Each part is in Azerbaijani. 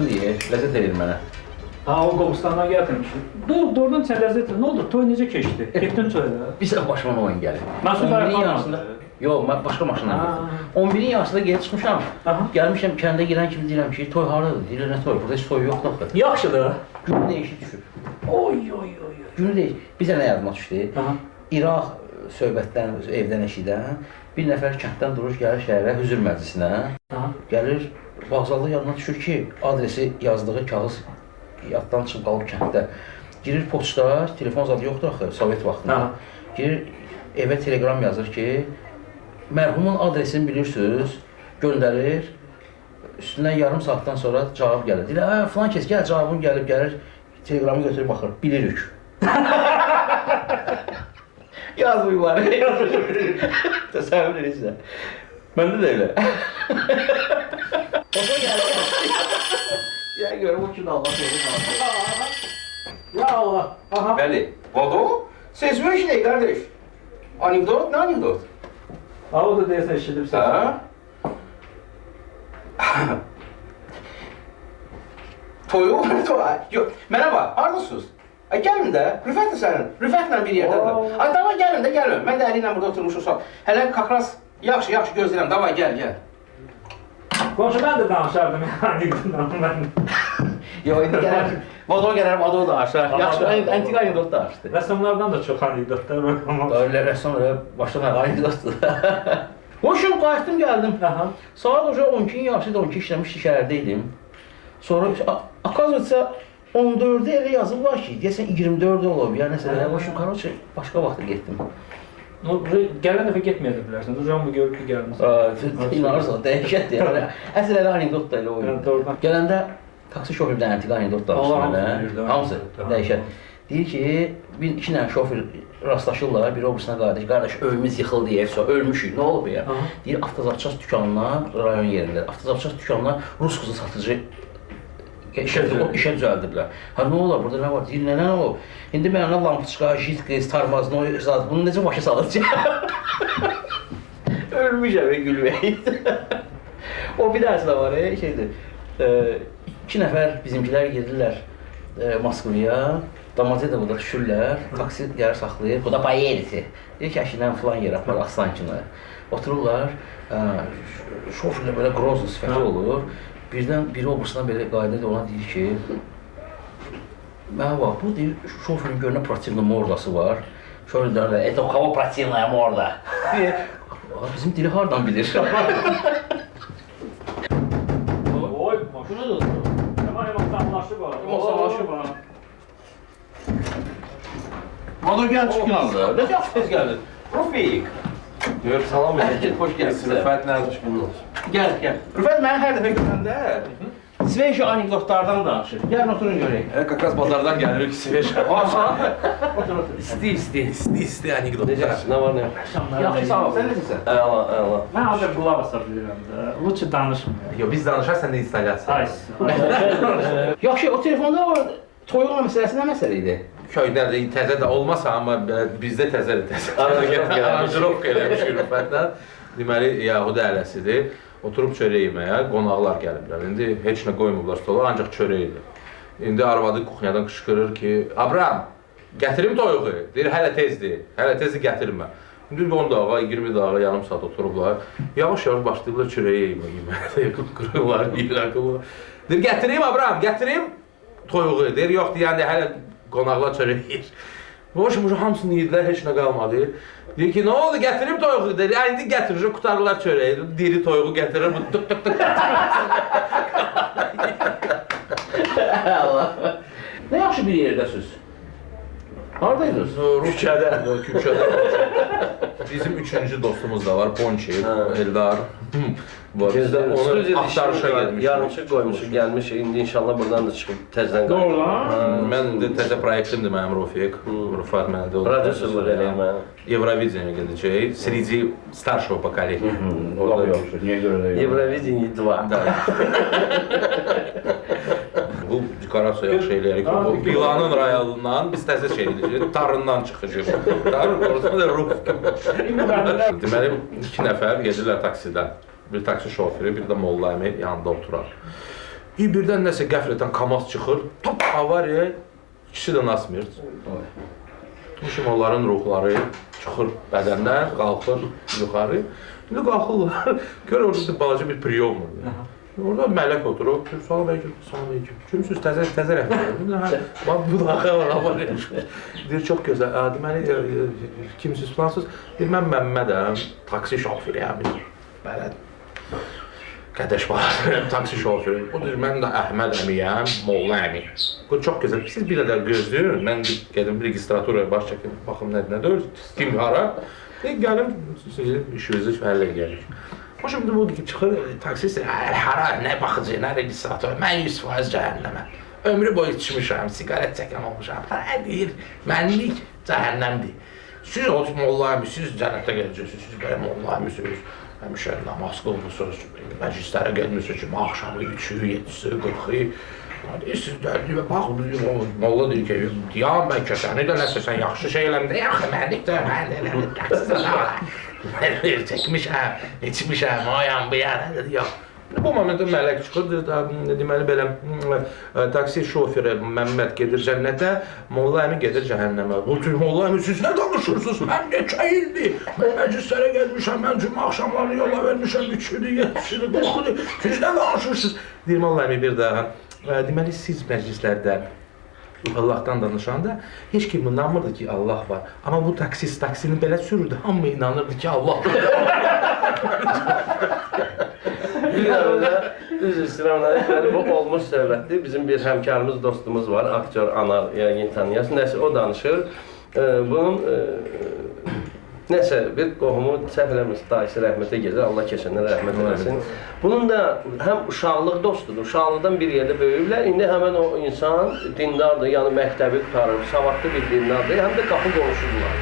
yaxşı deyir, ləzzət edir mənə. Ha, o Qobustandan gətirmişdi. Doğrudan sən ləzzət edir. Nə oldu? Toy necə keçdi? Getdin toya? Bir səfər başıma oyun gəlir. Məsud 11-in yarısında. Yox, mən başqa maşınla gedirəm. 11-in yarısında geri çıxmışam. Gəlmişəm, kəndə girən kimi deyirəm ki, toy haradadır? Deyirlər, nə toy? Burada heç toy yoxdur axı. Yaxşıdır. Günü dəyişik düşür. Oy. Günü dəyişik. Bir dənə yadıma düşdü. İraq söhbətdən, evdən eşidən bir nəfər kənddən durur, gəlir şəhərə, hüzür məclisinə. Gəlir, vağzalda yadına düşür ki, adresi yazdığı kağız yaddan çıxıb qalıb kənddə. Girir poçta, telefon zadı yoxdur axı, Sovet vaxtında. Girir, evə telegram yazır ki, mərhumun adresini bilirsiniz, göndərir. Üstündən yarım saatdan sonra cavab gəlir. Deyir, falan kes, gəl, cavabın gəlir, telegramı götürüb baxır, bilirik. Yaz bu yuvarı. Təsəvvür edirsən. Məndə də elə. O da gəlir. Ya görüm o kimi Allah verir. Ya Allah. Bəli. Vado, ses ver işini kardeş. Anekdot, ne anekdot? Ha, o da deyəsən eşidibsən. Toyu, yok. Merhaba, haradasınız? Gəlin də, Rüfət də sənin. Rüfətlə bir yerdədir. Ay, davay gəlin də, gəlin. Mən də əliylə burada oturmuşum. Hələ kakras, yaxşı gözləyirəm. Davay, gəl. Qonşu, mən də danışardım anekdotdan mən. Yox, indi gələr. Vado gələr, Vado da aşar. Yaxşı, antik anekdot da aşdı. Rəssamlardan da çox anekdotlar var ama. Öyle rəssamlar başlamaq anekdotdur. Hoşum, qayıtdım, gəldim. Saat oca 12-nin yarısı da 12 işləmişdi, şəhərdəydim. Sonra, akazvətsə 14'de elə yazıblar ki, deyəsən 24 olub, ya nəsə, hoşum, karoçı, başqa vaxtda getdim. Gələn dəfə getməyə bilərsən, Can bu görüb ki, gəlmişsən. İnanırsan, dəhşətdir. Əsl elə anekdot da elə oyun. Gələndə taksi şofördən antik anekdot danışdı mənə. Hamısı, dəhşət. Deyir ki, iki dənə şoför rastlaşırlar, biri obrisine qardaş, evimiz yıxıldı, ölmüşük, nə olub ya? Deyir, avtozapças dükanına, rayon yerində, avtozapças dükanına Rus qızı satıcı işə düzəldiblər. Ha, nə olar, burada nə var? Deyir, nə olub? İndi mənə lampiçka, jit qız, tarmaz, bunu necə başa salacaq? Ölmüşəm, gülməyid. O bir dərsi də var, şeydir. 2 nəfər bizimkilər gedirlər Moskvaya, Domodedovoda düşürlər, taksi gəlir saxlayır, bu da bayerisi. Deyir ki, əşindən filan yer atmaz, Aslançını. Otururlar, şoförlə belə grozlu sifəti olur. Birdən biri obrisine belə qayıdır, ona deyir ki, mənə bax, bu deyir, şoförün görünə protivna mordası var. Şoförün deyirlər, это у кого противная морда? Bizim dili hardan bilir? Oy, maşını da. Hemen masanlaşıb var. Masanlaşıb var. Vado gəl, çıx yanında. Nə tez gəldin? Rufik. Gör, salam verin. Hoş gəlsin. Rüfət nədir bunun? Gəl. Rüfət mənə hər dəfə görəndə Sveşi anekdotlardan danışır. Gəlin oturun görək. Kakaz bazardan gəlirik Sveş. Otur. İsti anekdot. Nə var, nə yox? Yaxşı, sağ ol. Sən necəsən? Əla. Mən ancaq qulaq asa bilirəm də. Lütfü danışmır. Yo, biz danışar, sən də instalyasiya. Yaxşı, o telefonda o toyuqla məsələsi nə məsələ idi? Köydə də təzə də olmasa, amma bizdə təzə. Aranjirovka eləmiş Rüfətlə. Deməli, Yahudi ələsidir. Oturub çörək yeməyə, qonaqlar gəliblər. İndi heç nə qoymurlar stola, ancaq çörəkdir. İndi arvadı kuxnyadan qışqırır ki, Abram, gətirim toyuğu. Deyir, hələ tezdir, gətirmə. İndi 10 dağa, 20 dağa, yarım saat oturublar. Yavaş-yavaş başlayırlar çörəyə yeməyə. Qırırlar, yiyirlər. Deyir, gətirim Abram, gətirim toyuğu. Deyir, yox, deyəndə hələ qonaqlar çörək yiyir. Hoşum, hamısını yedilər, heç nə qalmadı. Deyir ki, nə oldu, gətirib toyuğu? Deyir, indi gətirir, qutarırlar çörəyi. Diri toyuğu gətirir, bu tık. Allah. Nə yaxşı bir yerdəsiz? Haradaydınız? Küçədə. Bizim üçüncü dostumuz da var, Ponçi, Eldar. Onu axtarışa gelmiş. Yarımçıq qoymuşuq, gəlmiş. İndi inşallah buradan da çıxıb təzdən qalır. Doğru. Mən indi təzə proyektimdir mənim Rufik. Rufat mənədir. Prodüserlər eləyəm mən. Евровидение gedəcək. Sреди старшего поколения. Niyə görə də yox? Евровидение 2. Bu dekorasiya yaxşı eləyirik. Bu Bilanın rayonundan biz təzə şey eləyəcək. Tarından çıxacaq. Oradan da Rufik. Deməli, 2 nəfər gedirlər taksidən. Bir taksi şoförü, bir də Molla əmi yanında oturar. Birdən nəsə qəflətən kamaz çıxır, top avariya, ikisi də nasmır. Düşün onların ruhları çıxır bədəndən, qalxır yuxarı. İndi qalxırlar, gör orada balaca bir priyom var. Orada mələk oturub, salam aleyküm, salam aleyküm. Kimsiniz, təzə rəhmət. Bu da avariya. Deyir, çox gözəl. Deməli, kimsiniz, filansız? Deyir, mən Məmmədəm, taksi şoförüyəm. Belə Qədəş var, taksi şoförü. O deyir, mən də Əhməd əmiyəm, Molla əmi. Bu çox gözəl. Siz bir qədər gözləyin, mən gedim registraturaya baş çəkim, baxım nədir, kim hara. Gəlim, işinizi həll edərik. O şimdi bu çıxır, taksist, hara, nə baxıcı, nə registrator, mən 100% cəhənnəmə. Ömrü boyu içmişəm, sigaret çəkən olmuşam. Deyir, mənlik cəhənnəmdir. Siz o Molla əmisiniz, cənnətə gələcəksiniz, siz belə Molla əmisiniz. Həmişə namaz qılmısınız, məclislərə gəlmişsiniz ki, axşamı 3-ü, 7-si, 40-ı. Siz dərdi və bax, Molla deyir ki, deyəm mən köşəni də nəsə sən yaxşı şey eləmdə, yaxşı mənlik də mən elədim, taksizə var. Mən çəkmişəm, içmişəm, ayam bu yana dedi, yox. Bu momentdə mələk çıxır, deməli belə taksi şoförü Məmməd gedir cənnətə, Molla əmi gedir cəhənnəmə. Molla əmi siz nə danışırsınız? Mən neçə ildir, mən məclislərə gəlmişəm, mən cümə axşamlarını yola vermişəm, 3-üdür, 7-sidir, 40-dır, siz nə danışırsınız? Deyir Molla əmi bir daha, deməli siz məclislərdə Allah'tan danışanda heç kim inanmırdı ki Allah var. Amma bu taksist taksini belə sürürdü, hamı inanırdı ki Allah var. Bir arada düz istirhamlar, bu olmuş söhbətdir. Bizim bir həmkarımız, dostumuz var, aktyor Anar, yəqin tanıyasın. Nəsə o danışır. Bunun nəsə bir qohumu səhv eləmirsə dayısı rəhmətə gedir, Allah keçəndən rəhmət eləsin. Bunun da həm uşaqlıq dostudur, uşaqlıqdan bir yerdə böyüyüblər. İndi həmən o insan dindardır, yəni məktəbi qutarır, savadlı bir dindardır, həm də qapı qonşudular.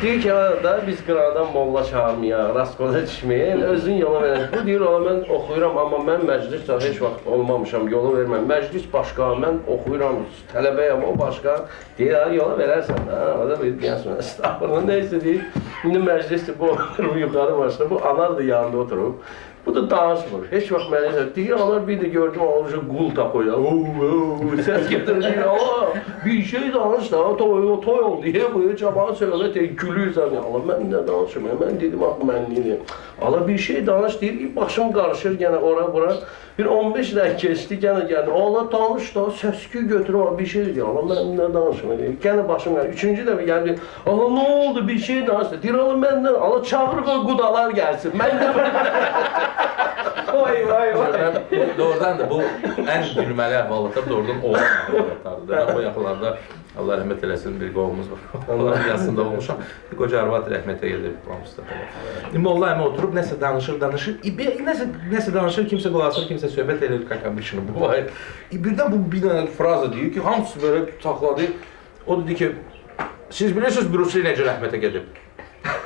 Deyir ki, da biz qıradan molla çağırmayaq, rastqoda düşməyək, özün yola verək. Bu deyir, mən oxuyuram, amma mən məclisdə heç vaxt olmamışam, yola verməm. Məclis başqa, mən oxuyuram, tələbəyəm, o başqa. Deyir, yola verərsən, o da bir deyəsin, estağfurullah, neysə deyir. İndi məclisdə bu yuxarı başda, bu anar da yanında oturub. Bu da danışmır, heç vaxt məclisdə. Deyir, anar bir də gördüm, alıcı qul takoyla, səs getirir, deyir, bir şey danış da, toy oldu, bu cabanı söylət, gülürsən, mən nə danışım, mən dedim, mən deyim. Allah bir şey danış deyir, başım qarışır gene ora bura. Bir 15 dəqiqə keçdi, gene gəldi. Allah danış da, səsküy götürür, bir şey deyir. Allah mən nə danışım deyir. Gene başım qarışır. Üçüncü dəfə gəldi. Allah nə oldu, bir şey danış da. Deyir, Allah məndən, Allah çağır qoy qudalar gəlsin. Mən də vay. Doğrudan da bu ən gülməli əhvalatlar doğrudan olan əhvalatlardır. Ben bu yaxınlarda Allah rəhmət eləsin bir qovumuz var. Onların yanında olmuşam. Bir qoca arvad rəhmətə gedir Mustafa'ya. Molla əmi oturub nəsə danışır. Nəsə danışır, kimsə qulaq asır, kimsə söhbət edir kakabişini. Bu var. Birdən bu bir dənə fraza deyir ki, hamısı böyle saxladı. O dedi ki, siz bilirsiniz Bruce Lee necə rəhmətə gedib?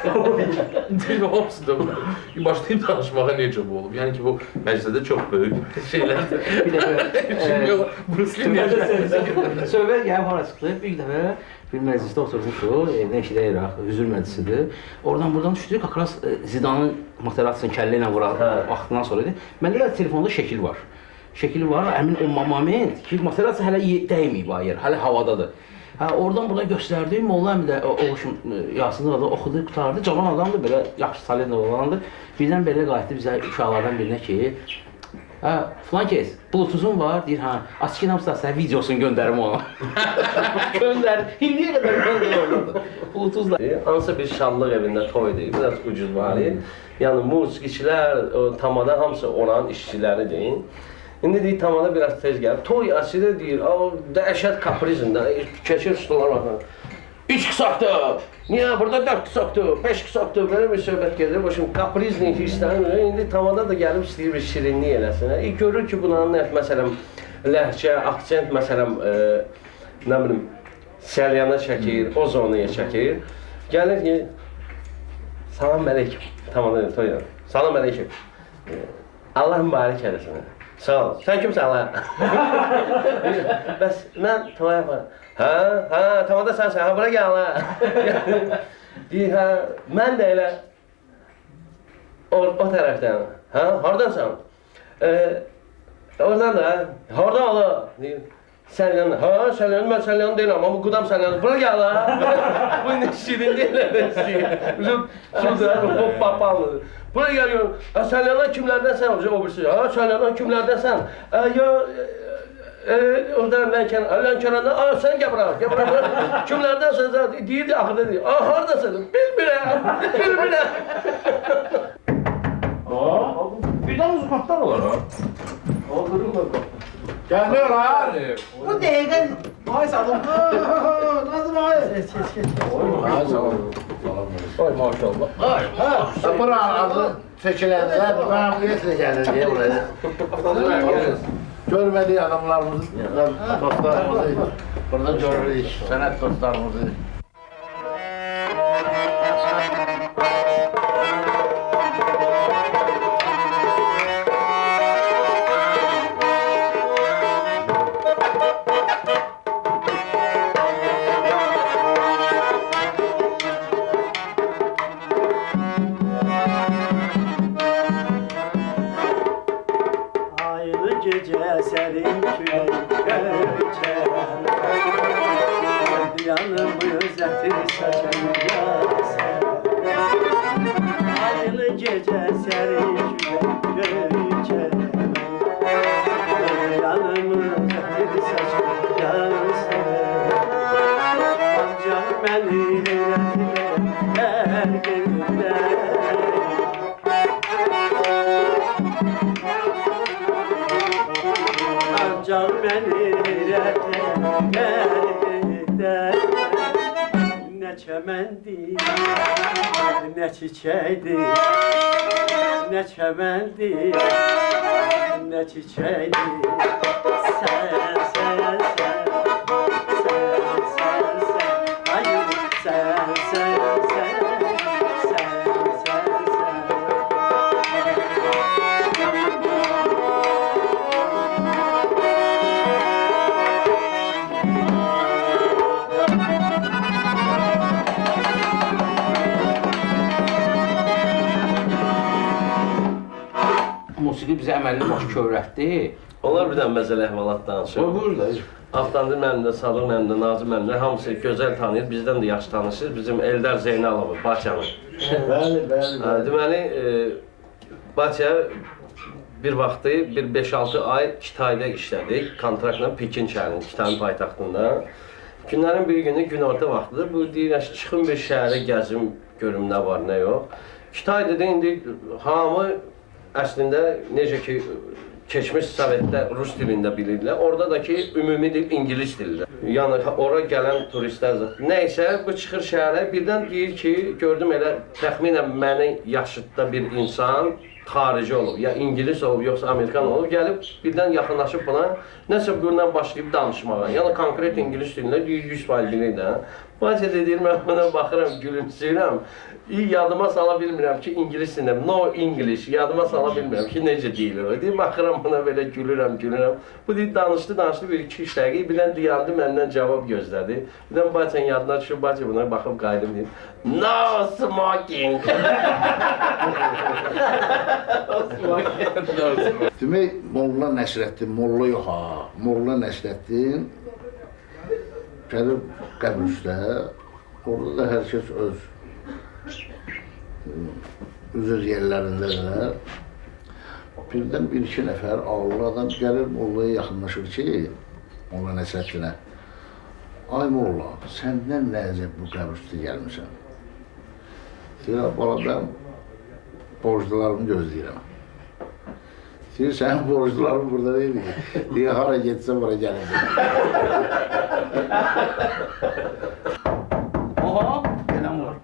Deyir, hamısı da başlayıb danışmağa necə bu olub. Yəni ki, bu məclisdə çox böyük şeylərdir. Bir dəfə Bruce Lee necə rəhmətə gedib? söhbət gəlib hara çıxdı. Bir dəfə bir məclisdə oturmuşuq, evdən eşidəyirək, hüzur məclisidir. Oradan buradan düşdük, akras Zidanın motivasiyasını kəllə ilə vaxtından sonra idi. Məndə də telefonda şəkil var. Şəkil var, həmin o moment ki, motivasiya hələ dəyməyib ayır, hələ havadadır. Oradan buna göstərdi, Molla əmi də oğuşun Yasin'in adı oxudu, qutardı. Cavan adamdır, belə yaxşı talentli olandır. Birdən belə qayıtdı bizə uşaqlardan birinə ki, filan kes, Bluetooth'un var, deyir, açıq inamsa sənə videosunu göndərim ona. Göndər, indiyə qədər göndərir. Bluetooth'la. Hansısa bir şanlıq evində toydur, biraz ucuz var. Yəni musiqiçilər, tamada hamısı oranın işçiləridir. İndi deyir, tamada biraz tez gəlir. Toy asidə deyir, dəhşət kaprizində, keçir stollar baxın. 3 qısaqdır, niyə burada 4 qısaqdır, 5 qısaqdır, belə bir söhbət gedir. Şimdi kaprizlə istənir, indi tamada da gəlib istəyir bir şirinlik eləsin. Görür ki, bunların məsələn, ləhcə, aksent, məsələn, nə bilim, səlyana çəkir, o zonaya çəkir. Gəlir ki, salam əleykum, tamada toy. Salam əleykum. Allah mübarək eləsin. Sağ ol. Sen kimsən lan? Bəs mən tamam yaparım. Tamam da sensən. Bura gel lan. Deyir, mən də elə o tərəfdən. Hardansan? Oradan da, harda ala? Deyir, Səlyan, ha Səlyan, mən Səlyan deyiləm, amma bu qudam Səlyan, bura gəl ha. Bu indi şirin deyil, bizim şurada, bu papalıdır. Bura gəl, Səlyandan kimlərdən sən olacaq, o birisi, ha Səlyandan kimlərdən sən? Oradan Lənkərandan, sən gəl bura, kimlərdən sən, deyirdi, axırda deyir, haradasın, bilmirəm. Birdən uzaqdan olar ha. Gelmiyor ha. Bu dəqiqə ay salam. Nazım ay. Ay maşallah. Ay, ha. Buranın adı çekilenler memnuniyetle gelir diye buraya. Görmediği adamlarımızı, dostlarımızı burada görürüz, sanat dostlarımızı. Gece serin külək göçər Yanımı özətir saçan yasər Aylı gecə sərin külək göçər Yanımı özətir saçan yasər Ancaq məni heyrətlər qeyrlər Ancaq məni heyrətlər Nə çəməndir, nə çiçəkdir Nə çəməndir, nə çiçəkdir Sən, sən, sən Sən, sən, sən Hayır, sən, sən, sən Sən, sən, sən Musiqi bizə əməlli baş kövrətdi. Onlar bir dənə məzəl əhvalat danışır. Burada. Avtandır müəllim də, Sadıq müəllim də, Nazım müəllim də hamısı gözəl tanıyır, bizdən də yaxşı tanışır. Bizim Eldar Zeynalov, Bakıyanın. Bəli. Deməli, Bakıya bir vaxtı, bir 5-6 ay Kitayda işlədik, kontraktla Pekin şəhərinin, Kitayın paytaxtında. Günlərin bir günü, günorta vaxtıdır. Bu deyir, çıxın bir şəhərə gəzim, görüm nə var, nə yox. Kitayda da indi hamı əslində necə ki keçmiş Sovetdə rus dilində bilirlər. Orada da ki ümumi dil ingilis dilində. Yəni ora gələn turistlər nəysə bu çıxır şəhərə birdən deyir ki, gördüm elə təxminən mənim yaşıdda bir insan xarici olub, ya ingilis olub, yoxsa Amerikan olub, gəlib birdən yaxınlaşıb buna nəsə bundan başlayıb danışmağa. Yəni konkret ingilis dilində 100% bilir də. Bazı deyir, mən buna baxıram, gülümsüyürəm. Yadıma sala bilmirəm ki, ingilis dilində, no English, yadıma sala bilmirəm ki, necə deyilir o. Deyir, baxıram buna belə gülürəm. Bu deyir, danışdı, bir iki üç dəqiqə, birdən dayandı, məndən cavab gözlədi. Birdən bacan yadına düşür, bacı buna baxıb qayıdım deyir, no smoking. Demək, Molla Nəsrəddin, Molla yox ha, Molla Nəsrəddin gəlir qəbr üstə, orada da hər kəs öz yerlərindədirlər. Birdən bir-iki nəfər ağıllı adam gəlir, Mollaya yaxınlaşır ki, Molla Nəsrəddinə. Ay Molla, səndən nəzək bu qəbr üstə gəlmişsən? Deyir, bala, mən borclularımı gözləyirəm. Deyir, sənin borcluların burada deyil ki. Deyir, hara getsə bura gəlir. Oha, gələn var.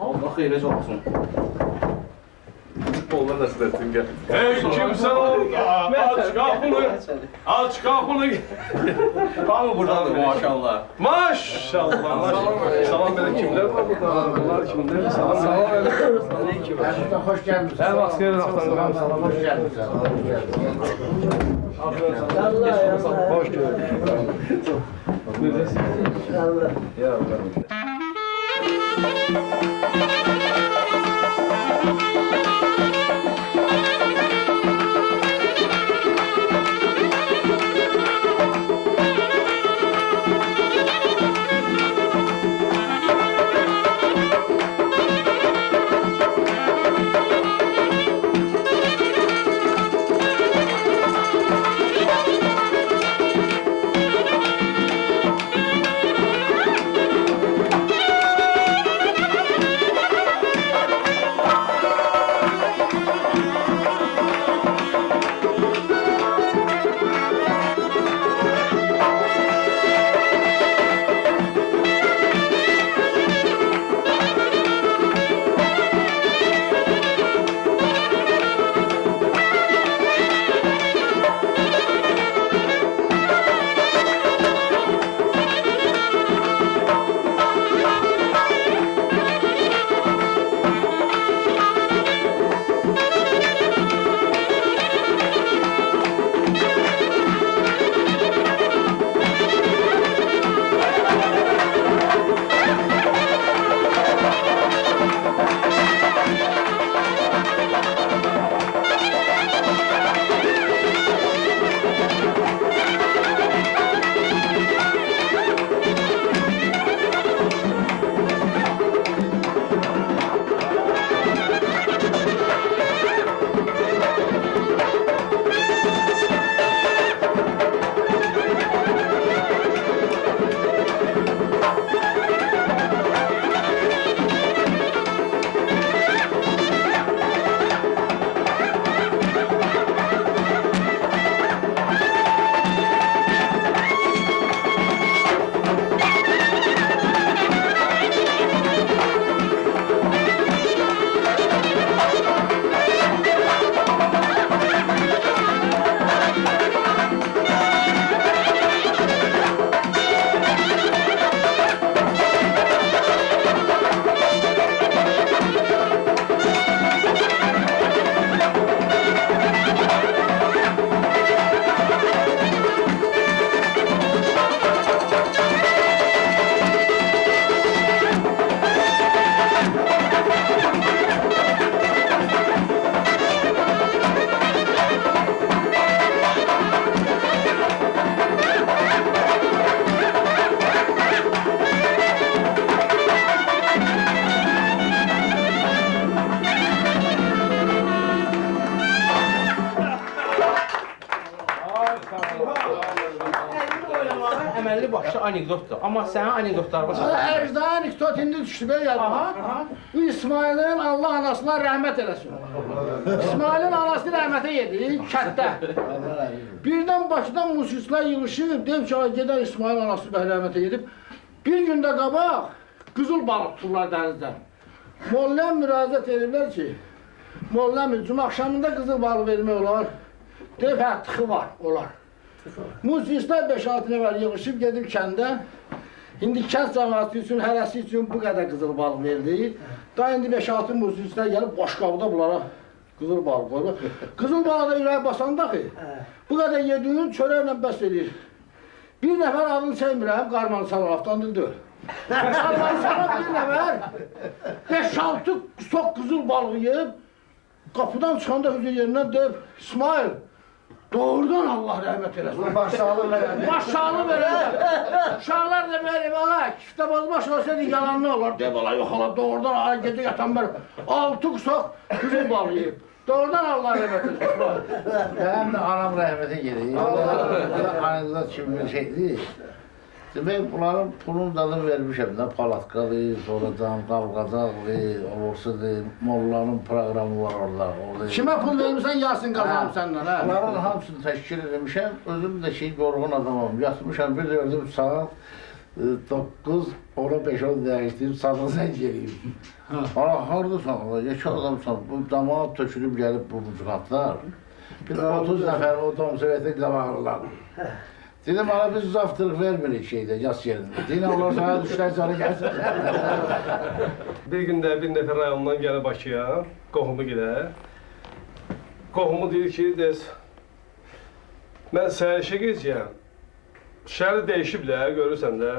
Allah xeyrəc olsun. Molla Nəsrəddin gəl. Hey kimsən o? Aç qapını. Aç qapını. Hamı buradadır maşallah. Maşallah. Salam belə kimlər var burada? Bunlar kimdir? Salam əleykum. Burada xoş gəlmişsən. Hər vaxt xeyir axtarıram. Xoş gəlmişsən. Hoş gördük. əməlli başlı anekdotdur. Amma sənin anekdotlar var. Əcda anekdot indi düşdü belə yadıma. Bu İsmailin Allah anasına rəhmət eləsin. İsmailin anası rəhmətə yedi, kətdə. Birdən Bakıdan musiqicilər yığışıb, deyib ki, gedən İsmail anası rəhmətə gedib. Bir gündə qabaq qızıl balıq tuturlar dənizdən. Molləm müraciət edirlər ki, Molləm cümə axşamında qızıl balıq vermək olar. Deyib, hə, tıxı var, olar. Musiqicilər 5-6 nəfər yığışıb gedib kəndə. İndi kənd cəmiyyəti üçün, hərəsi üçün bu qədər qızıl balıq verdi. Daha indi 5-6 musiqicilər gəlib boşqabda bunlara qızıl balıq qoyur. Qızıl balıq da ürəyə basanda ki, bu qədər yediyin çörəklə bəs edir. Bir nəfər adını çəkmirəm, Qarmanı Salafdan deyil. Qarmanı Salaf bir nəfər 5-6 sok qızıl balıq yeyib, qapıdan çıxanda hüzür yerindən deyib, İsmail, doğrudan Allah rəhmət eləsin. Başsağlığı verəndə. Başsağlığı verəndə. Uşaqlar da belə, bala, kiftə bozbaş olsaydı yalanlı olar. Deyib, bala, yox ola, doğrudan gecə yatan mən 6 sok qızıl balıq yeyib. Doğrudan Allah rəhmət eləsin. Həm də anam rəhmətə gedir. Anıqda kimi bir şeydir. Demək, bunların pulun dadını vermişəm də, palatkadır, sonradan qavqadaqdır, olursudur, mollanın proqramı var orada. Kimə pul vermişsən, yazsın qazanım səndən, hə? Bunların hamısını təşkil edmişəm, özüm də yorğun adamım. Yatmışam, bir gördüm saat 9, ona 5-10 dəqiqdir, saat zəng geliyim. Haradasan, yekə adamsan, bu damağa tökülüb gəlib bu mucratlar. Bir 30 nəfər o domsövrətin qabağırlar. Dedim, bana biz zaftırıq vermirik şeydə, yaz yerində. Deyinə onlar sana düşlər canı gəlsin. Bir gündə bir nəfər rayonundan gəlir Bakıya, qohumu gidə. Qohumu deyir ki, mən səhərişə gecəyəm. Şəhəri dəyişiblər, görürsən də.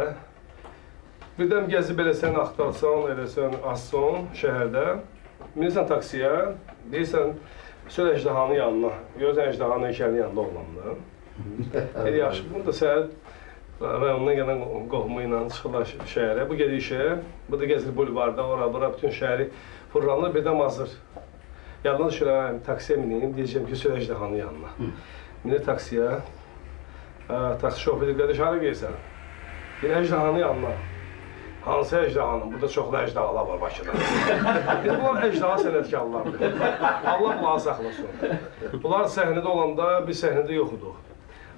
Birdən gəzib eləsən, axtarsan, eləsən, asson şəhərdə. Minirsən taksiyə, deyirsən, söz əjdahanın yanına. Görürsən əjdahanın heykəlinin yanında oğlanlar. Yaxşı, bunu da səhər rayonundan gələn qohumu ilə çıxırlar şəhərə. Bu gedir işə, bu da gəzir bulvarda, ora-bura bütün şəhəri fırlanır, birdən hazır. Yandan düşürəm, taksiyə mineyim, deyəcəm ki, söz əjdahanın yanına. Minir taksiyə, taksi şoförü qardaş, hara gelsən? Yine əjdahanın yanına. Hansı əjdahanın? Burada çoxlu əjdahalar var Bakıda. Bunlar əjdaha sənətkarlardır. Allah bunları saxlasın. Bunlar səhnədə olanda biz səhnədə yoxuduq.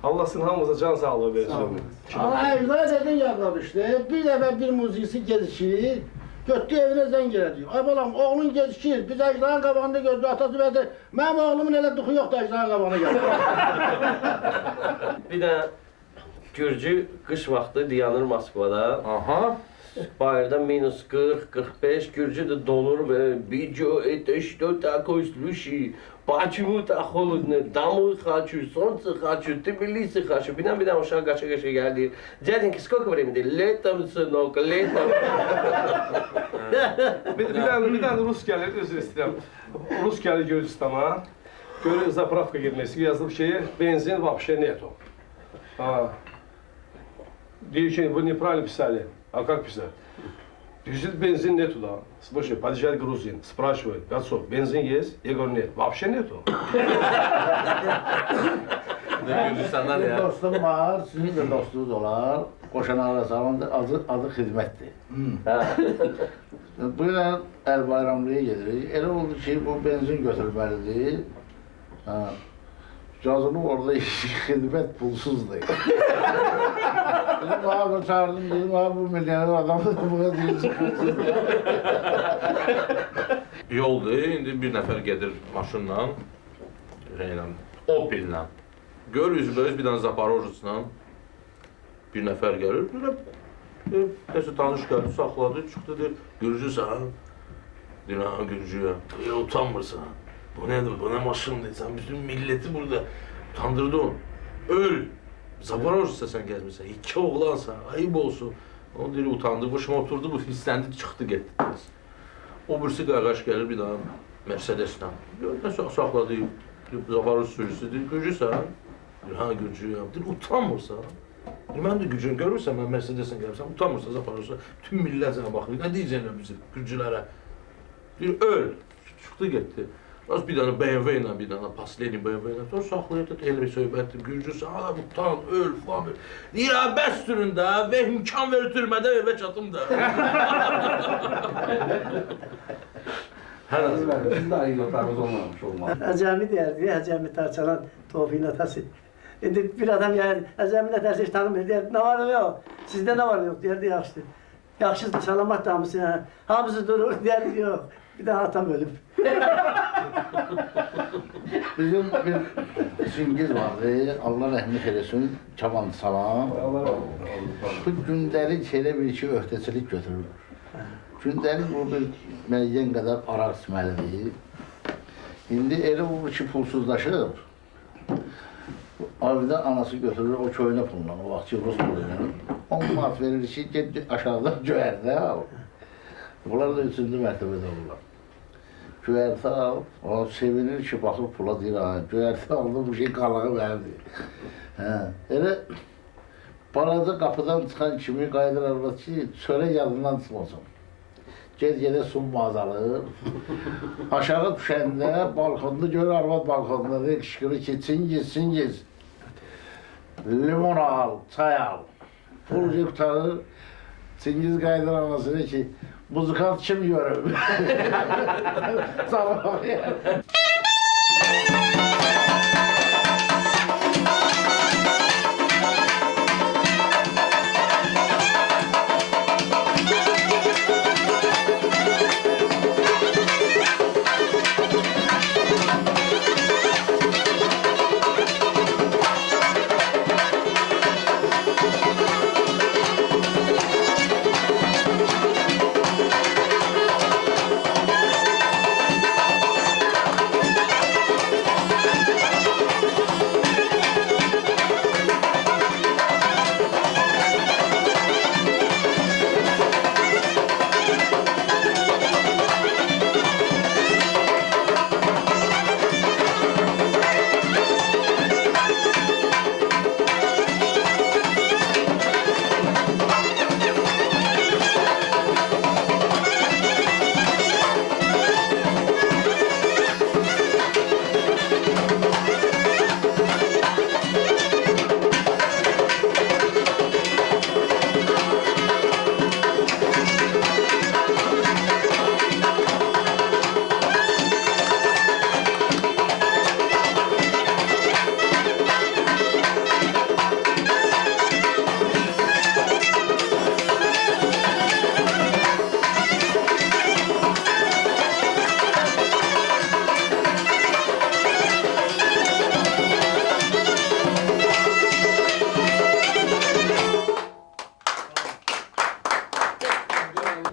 Allah sizin hamımıza can sağlığı versin. Ama evlere dedin yakalamıştı. Bir defa bir müziğisi gezişir. Götü evine zəng elədi. Ay balam, oğlun gezişir. Biz əcdanın qabağında gördü. Atası verdi. Mənim oğlumun elə duxu yoxdur əcdanın qabağına gəldi. Bir də Gürcü qış vaxtı dayanır Moskvada. Aha. Bayırda minus 40-45, Gürcü de donur böyle. Bijo, это что такое, слушай, почему так холодно, домой хочу, солнце хочу, Тбилиси хочу. Birden aşağı kaça geldi. Дяденька, сколько времени? Летом, сынок, летом. Bir tane Rus gəlir, özür istəyirəm. Rus gəlir Gürcüstana. Görür zapravka girmesi, yazılıb şeyi, benzin вообще нету. Deyir ki, вы неправильно писали. А как писать? Пишет, бензин нету, да. Слушай, подъезжает грузин, спрашивает, отцов, бензин есть? Я говорю, нет. Вообще нету. Gürcüstandan Bir ya. dostum var, sizin de dostunuz olar. Qoşan Ağrısalın adı xidmətdir. Bu ilə əl bayramlıya gedirik. Elə oldu ki, bu benzin götürməlidir. Yazılıb orada xidmət pulsuzdur. Dedim, abi çağırdım, dedim, abi bu milyoner adamdır, buna deyilsin pulsuzdur. Yoldur, indi bir nəfər gedir maşınla, Opel'lə. Gör üzbəüz bir dənə Zaporojetslə bir nəfər gəlir, nəsə tanış gəldi, saxladı, çıxdı, deyir, Gürcüsən? Deyir, ha, Gürcüyəm. Ya utanmırsan, bu nədir, bu nə maşındır, sən bütün milleti burada utandırdın. Öl! Zaporojets'ə sən gəzmirsən, iki oğlansan, ayıb olsun. O deyir, utandı, başıma oturdu, bu hissləndi, çıxdı, getdi. O birisi qarqaş gəlir bir dənə Mercedes'lə. Nəsə saxladı, Zaporojets sürücüsü, deyir, Gürcüsən? Deyir, ha, Gürcüyəm. Deyir, utanmırsan? Deyir, mən də Gürcüyəm, görürsən, mən Mercedes'lə gəlirsən, utanmırsan Zaporojets'ə. Tüm millət sənə baxır, nə deyəcəklər bizi, Gürcülərə? Deyir, öl! Çıxdı, getdi. Az bir dənə BMW ilə, bir dənə Pasleni BMW ilə. Sonra saxlayıb da elə bir söhbətdir. Gürcü sana utan, öl falan böyle. Deyir, ha bəs sürün də və imkan verir türmədə evə çatım da. Hər az. Sizin də anekdotlarınız olmamış olmalı. Acemi derdi, Acemi tarçalan Tevfik'in atası. Bir adam yani Acemi'nin atası hiç tanımıyor. Derdi, ne var ne yok? Sizde ne var ne yok? Derdi yaxşı. Yaxşı salamat damısın ha. Hamısı durur, derdi yok. Bir daha atam ölüp. Bizim bir Çingiz vardı, Allah rəhmət eləsin, Çaban Salam. Bu gündəlik şeylə bir iki öhdəçilik götürür. Gündəlik bu bir müəyyən qədər araq içməlidir. İndi elə olur ki, pulsuzlaşır. Avida anası götürür o köynə pulla, o vaxt ki, Rus puluyla. 10 manat verir ki, get aşağıda göyərdə al. Bunlar da 3-cü mərtəbədə olurlar. Göyərti al, o sevinir ki, baxır pula deyir, göyərti aldı, bu şey qalığı mənimdir. Elə balaca qapıdan çıxan kimi qayıdırlar ki, çörək yadından çıxmasın. Ged-gedə su mazalır. Aşağı düşəndə balkonda görür, arvad balkondadır, qışqırır ki, Çingiz. Limon al, çay al. Pul qutarır, Çingiz qayıdır anasını ki, muzikant kim görür? Sağ ol.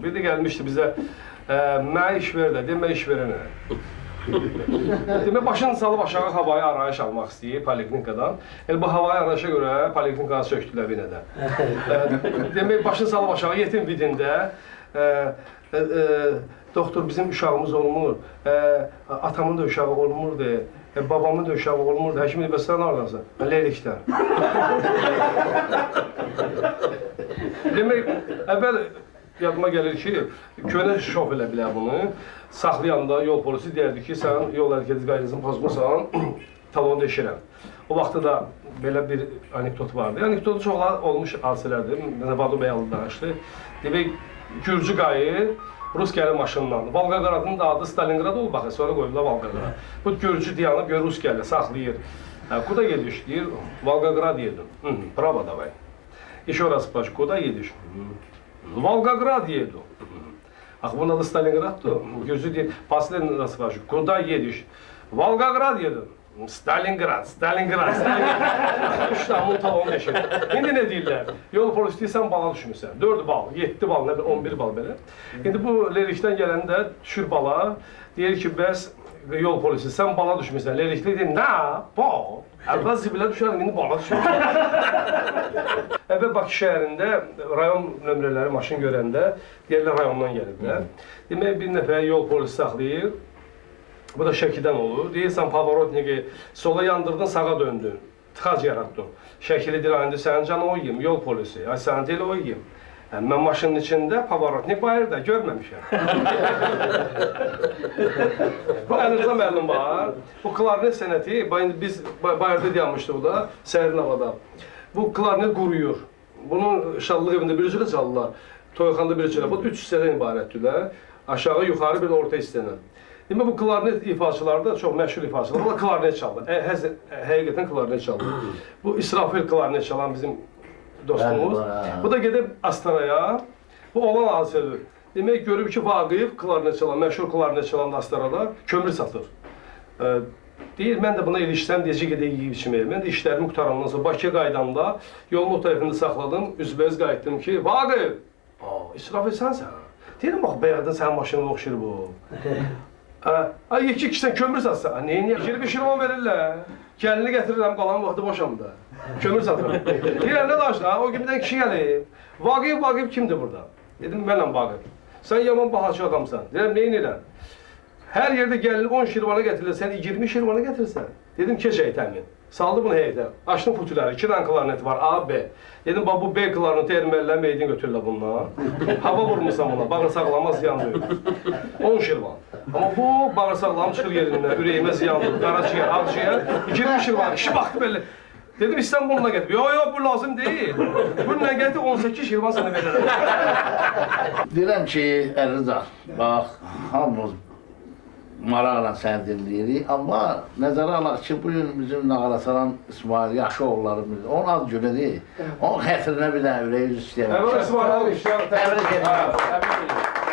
Bir de gelmişti bize, mənə iş ver də, demə iş verənə. Demək, başını salıb aşağı havayı arayış almaq istəyir poliklinikadan. Elə bu havayı arayışa görə poliklinikaya söktülər bir nədə. Demək, başını salıb aşağı yetim vidində, doktor bizim uşağımız olmur, atamın da uşağı olmurdu, babamın da uşağı olmurdu, həkim dedi, bəs sən haradansın? Mən Leylikdən. Demək, əvvəl yadıma gəlir ki, köhnə şof elə bilər bunu. Saxlayanda yol polisi deyərdi ki, sən yol hərəkəti qaydasını pozmusan, talonu deşirəm. O vaxtda da belə bir anekdot vardı. Anekdotu çoxlar olmuş hadisələrdir. Məsələn, Vadu bəy danışdı. Demək, Gürcü qayı Rus gəlir maşınla. Volqaqaradın da adı Stalingrad olub, baxın, sonra qoyublar Volqaqarad. Bu Gürcü dayanıb, görür Rus gəlir, saxlayır. Kuda yediş, deyir, Volqaqarad yedim. Prava davay. Еще раз спрашиваю, куда едешь? Волгоград еду. Ах, bunun adı Stalingrad'dı. Gözü değil, последний раз спрашиваю, куда едешь? Волгогрad yedim. Stalingrad. Üç damlı talonu eşit. İndi ne deyirlər? Yol polisi deyirsən, bala düşmürsən. 4 bal, 7 bal, 11 bal belə. İndi bu Lerikdən gələndə düşür bala. Deyir ki, bəs yol polisi, sən bala düşmürsən. Lerikli deyir, nə? Bal. Əvvəl zibilə düşərdim, indi bala düşürəm. Əvvəl Bakı şəhərində rayon nömrələri maşın görəndə deyirlər rayondan gəliblər. Demək, bir nəfər yol polisi saxlayır. Bu da Şəkidən olur. Deyirsən, pavorotniki sola yandırdın, sağa döndün. Tıxac yaratdın. Şəkili deyir, indi sənin canı o yiyim, yol polisi. Ay, sənin deyil o yiyim. Mən maşının içində Pavarotnik bayırda görməmişəm. Bu əlinizə məlum var. Bu klarnet sənəti, biz bayırda dayanmışdıq da, sərin havada. Bu klarnet quruyur. Bunun şallıq evində bir cürə çalırlar. Toyxanda bir cürə. Bu 3 hissədən ibarətdirlər. Aşağı, yuxarı, bir orta hissədən. Demək, bu klarnet ifaçıları da çox məşhur ifaçılar. Bunlar klarnet çalır. Həqiqətən klarnet çalır. Bu İsrafil klarnet çalan bizim dostumuz. Bu da gedib Astaraya. Bu olan hadisədir. Demək, görüb ki, Vaqif klarnet çalan, məşhur klarnet çalan da Astarada kömür satır. Deyir, mən də buna ilişsəm, deyəcək gedək yiyib içməyə. Mən də işlərimi qutarandan sonra Bakıya qaydanda yolun o tərəfində saxladım, üzbəyiz qayıtdım ki, Vaqif, İsrafil sənsən. Deyirəm, bax, bəyədən sənin maşınına oxşur bu. Ay, iki kişisən kömür satsa, neyin ya? 20 şirman verirlər. Gəlini gətirirəm, qalan vaxtı boşamda. Kömür satıram. Deyirəm, nə daşın, o gün bir dənə kişi gəlib. Vaqif kimdir burada? Dedim, mənəm Vaqif. Sən yaman bahaçı adamsan. Deyirəm, neyin edirəm? Hər yerdə gəlini 10 şirvana gətirirlər, sən 20 şirvana gətirirsən. Dedim, keç heyətəmin. Saldı bunu heyətə. Açdım kutuları, 2 dənə klarnet var, A, B. Dedim, bax, bu B klarneti erməlilər, meydin götürürlər bundan. Hava vurmuşsan buna, bağırsaqlama ziyan duyur. 10 şirvan. Amma bu bağırsaqlarım çıxır yerindən, ürəyimə ziyan duyur, qaraciğər, ağciğər, 20 şirvan. Kişi baxdı belə. Dedim, İstanbul'una getir. Yo, bu lazım deyil. Bununla getir, 18 şirvan sana verirəm. Deyirəm ki, Əliza, bax, hamımız maraqla səni dinləyirik, amma nəzərə alaq ki, bu gün bizim Nağarasaran İsmail yaxşı oğullarımız, onun ad günüdür. Onun xətrinə bir dənə ürəyi üz istəyəm. Əvvəl İsmail abi, Təbrik edirəm.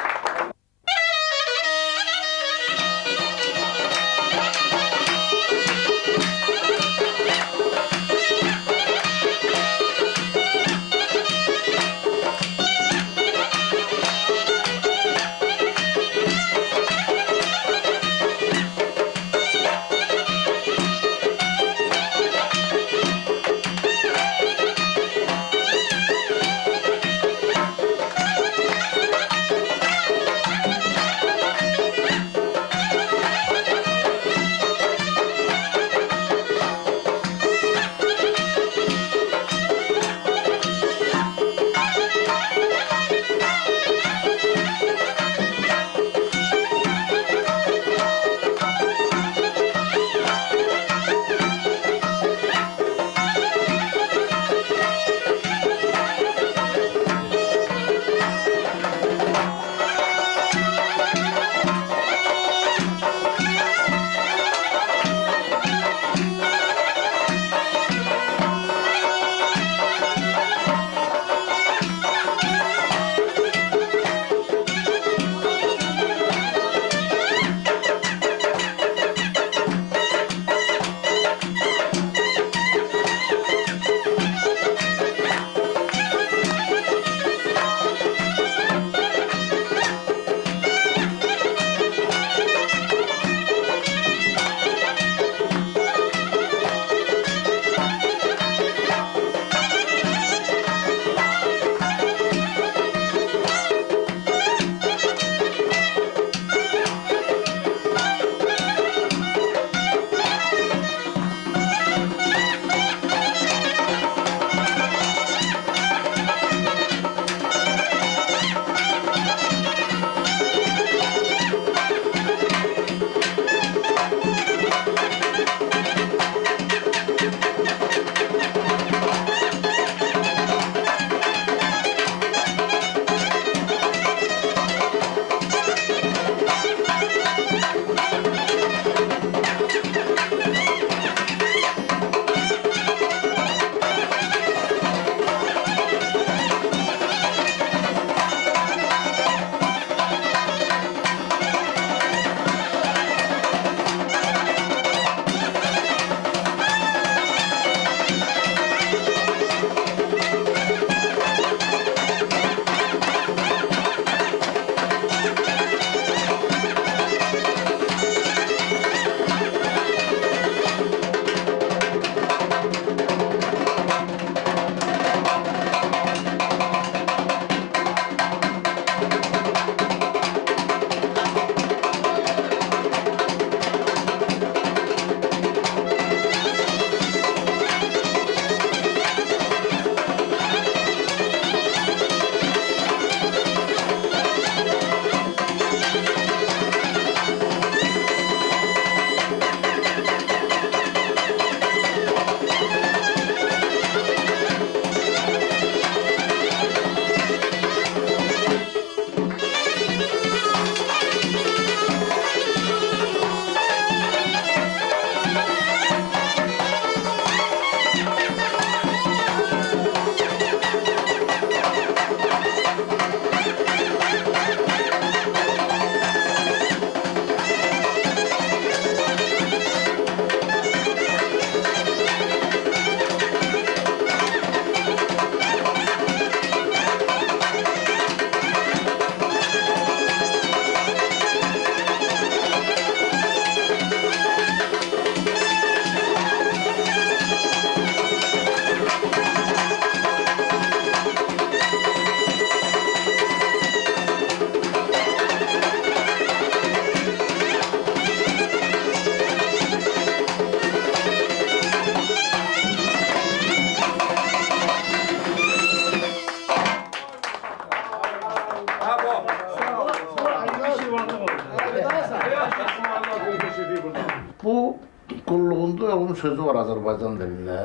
sözü var Azərbaycan dilində.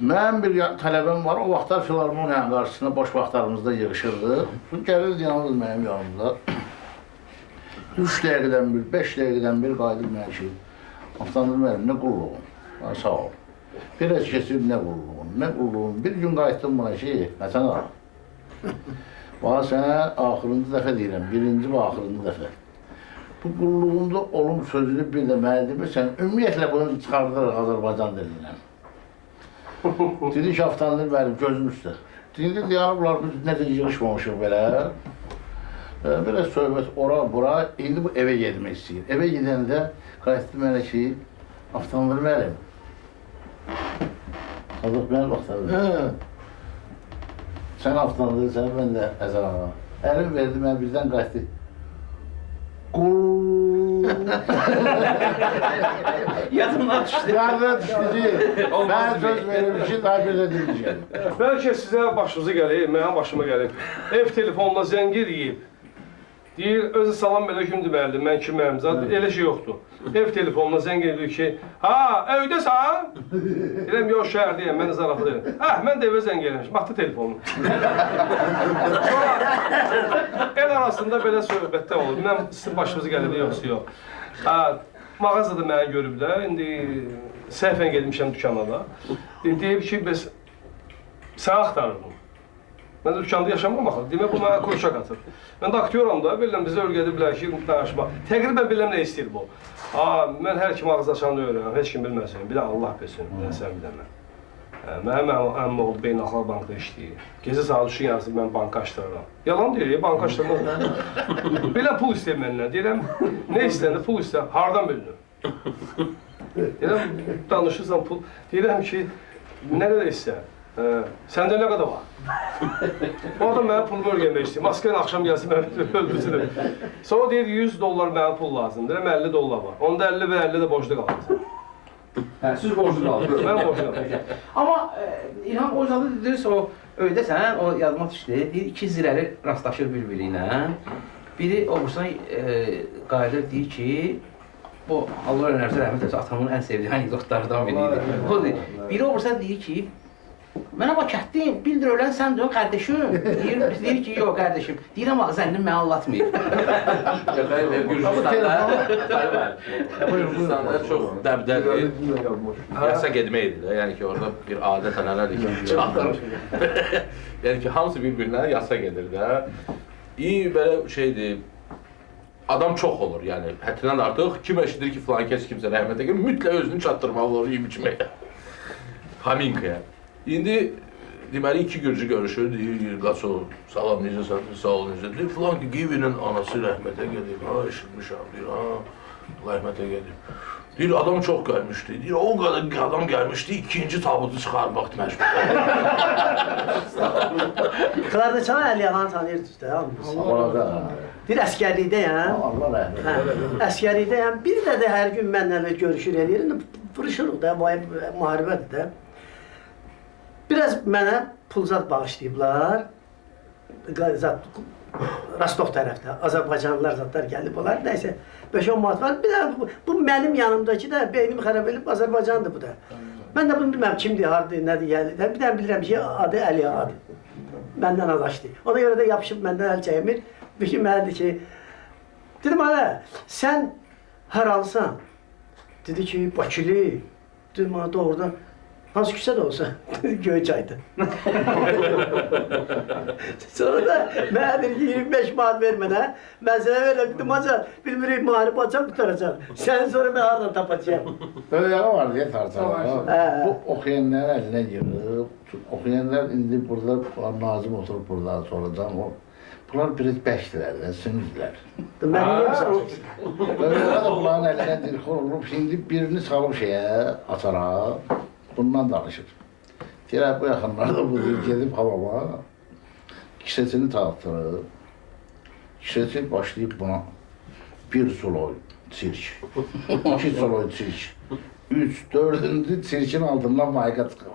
Mənim bir tələbəm var, o vaxtlar filarmoniyanın qarşısında boş vaxtlarımızda yığışırdı. Gəlirdi yalnız mənim yanımda. 3 dəqiqədən bir, 5 dəqiqədən bir qayıdır mənə ki, avtomobil müəllim, nə qulluğun? Sağ ol. Biraz keçib nə qulluğun, nə qulluğun. Bir gün qayıtdım buna ki, Həsən ağa, bana sənə axırıncı dəfə deyirəm, birinci və axırıncı dəfə. Bu qulluğunda olum sözünü bir də mənə demirsən, ümumiyyətlə bunu çıxardırıq Azərbaycan dilindən. Dedi ki, avtomobil müəllim, gözüm üstə. Dedi, diyanıblar, biz necə yığışmamışıq belə. Biraz söhbət ora, bura, indi bu evə gedmək istəyir. Evə gedəndə qayıtdı mənə ki, avtomobil müəllim. Azıq mənim avtomobil. Sən avtomobilsən, mən də Əzər ağa. Əlim verdi, mən birdən qayıtdı. Yadımdan düşdü. Yardım düşdü. Mən söz verirmişim, daha bir də demeyeceğim. Bəlkə sizə başınıza gəlir, mənim başıma gəlir. Ev telefonuna zəng eləyib. Deyir, özü salam əleykum deməlidir, mən kiməm, zaten elə şey yoxdur. Ev telefonuna zəng edir ki, ha, evdəsən? Deyirəm, yox, şəhərdəyəm, mən zarafı deyirəm. Mən də evə zəng eləmişim, baxdı telefonu. Sonra el arasında belə söhbətdə olur. Bilməm, sizin başınıza gəlir, yoxsa yox. Mağazada mənə görüb də, indi səhvən gedmişəm dükana da. Deyib ki, bəs sən axtarırdım. Mən də dükanda yaşamam axı, demək bu mənə kuruşa qatır. Mən də aktyoram da, biləm bizə öyrədə bilər ki, danışmaq. Təqribən biləm nə istəyir bu. Mən hər kim ağız açanı öyrənəm, heç kim bilməsin. Bir də Allah bilsin, bir də sən biləmən. Mənim əmmim oğlu Beynəlxalq Bankda işləyir. Gecə saat 3-ün yarısı mən banka açdırıram. Yalan deyir, banka açdırmam. Belə pul istəyir məndən. Deyirəm, nə istəyəndə pul istəyir, hardan bildin? Deyirəm, danışırsan pul. Deyirəm ki, nə qədər istəyir? Səndə nə qədər var? O adam mənə pulumu öyrənmək istəyir. Maskayla axşam gəlsin, mənə öldürsün. Sonra deyir, $100 mənə pul lazım. Deyirəm, $50 var. Onda 50 və 50 də borclu qalır. Siz borclu qalır. Mən borclu qalır. Amma İlham Hocalı dediniz, o öydəsən, o yadıma düşdü. Deyir, iki zirəli rastlaşır bir-biri ilə. Biri obursuna qayıdır, deyir ki, bu Allah önərsə rəhmət etsin, atamın ən sevdiyi anekdotlardan biriydi. Biri obursa deyir ki, mənə bax kətdim, bildir ölən sən dön qardeşim. Deyir ki, yox qardeşim. Deyirəm axı zənnim mənə anlatmayıb. Gürcüstanda çox dəbdəli yasa getmək idi. Yəni ki, orada bir adət ənənədir ki, çatır. Yəni ki, hamısı bir-birinə yasa gedir də. Belə şeydir, adam çox olur, yəni həddindən artıq. Kim eşidir ki, filan kəs kimsə rəhmətə gedir, mütləq özünü çatdırmalı olur, yiyib içməyə. Haminkaya. İndi deməli iki gürcü görüşür, deyir, qaç ol, salam, necəsən, sağ ol, necə. Deyir, filan ki, Qivinin anası rəhmətə gedib, eşitmişəm, deyir, rəhmətə gedib. Deyir, adam çox gəlmişdi, deyir, o qədər adam gəlmişdi, ikinci tabutu çıxarmaq məcbur. Klarneçana Əliyalanı tanıyırdınız da, hamınız. Bir əskərlikdəyəm. Allah rəhmət eylesin. Əskərlikdəyəm. Bir də hər gün mənlə görüşür eləyir. Vuruşuruq da, müharibədir də. Biraz mənə pulzat bağışlayıblar. Rostov tərəfdə, Azərbaycanlılar zatlar gəlib olar. Nəysə, 5-10 manat var. Bir də bu mənim yanımdakı da beynimi xarab edib Azərbaycandır bu da. Mən də bunu bilməm kimdir, hardır, nədir, yəni. Bir də bilirəm ki, adı Əli Ağadır. Məndən adaşdır. Ona görə də yapışıb məndən əl çəkmir. Bir ki, mənə dedi ki, dedim, ana, sən haralısan? Dedi ki, Bakılı. Dedim, ana, doğrudan. Hansı küçədə olsa, Göyçaydı. Sonra da mənə deyir ki, 25 manat ver mənə. Mən sənə verirəm, dedim, acan, bilmirik, müharib açam, qutaracam. Səni sonra mən haradan tapacağım. Böyle yalan var diye tartışalım. Bu okuyanlar eline yığıb, okuyanlar indi burada, Nazım oturup burada soracağım. Bunlar biraz bəşdirlər, sünüzdülər. Mən neyim sanacaqsın? Böyle da bunların eline dilxor olup, şimdi birini salıb şeye, açara, bundan danışır. Deyirəm, bu yaxınlarda bu deyir, gedib havama, kisesini tartırır. Kisesi başlayıb buna bir soloy çirk, 2 soloy çirk, 3, 4-cü çirkin altından mayka çıxıb.